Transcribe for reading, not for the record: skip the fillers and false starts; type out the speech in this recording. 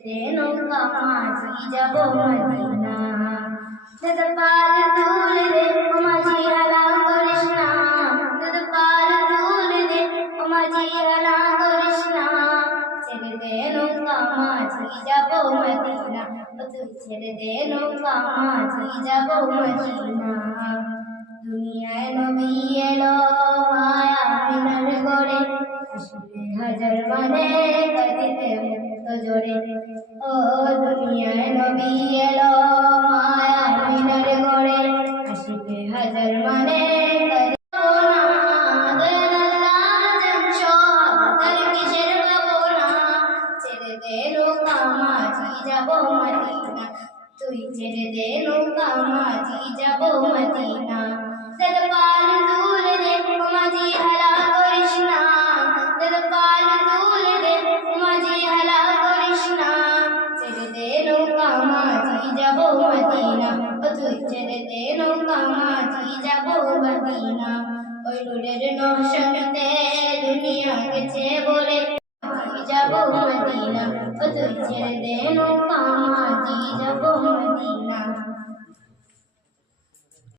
নৌকা মাঝি যাব মদিনা দুধ পাল তুল দে ও মাঝি হালা করিস না দুধ পাল তুল দে ও মাঝি হালা করিস না ছেড়ে দে নৌকা মাঝি যাব মদিনা তুই ছেড়ে দে নৌকা মাঝি যাব মদিনা দুনিয়ায় নবী এলো মায়া মিনার গড়ে হাজার মানে কাঁদিতে মুক্ত জোরে ও দুনিয়ায় নবী এলো মায়া মিনার গড়ে হাসিতে হাজার মানে তুই ছেড়ে দে নৌকা মাঝি যাব মদিনা দুধ পাল তুল দে ও মাঝি হালা করিস না দুধ পাল তুল দে ও মাঝি হালা করিস না ছেড়ে দে নৌকা মাঝি যাব মদিনা তুই ছেড়ে দে নৌকা মাঝি যাব মদিনা ওই নূরের নশনতে দুনিয়া গেছে বলে যাব মদিনা তুই ছেড়ে দে নৌকা মাঝি যাব মদিনা।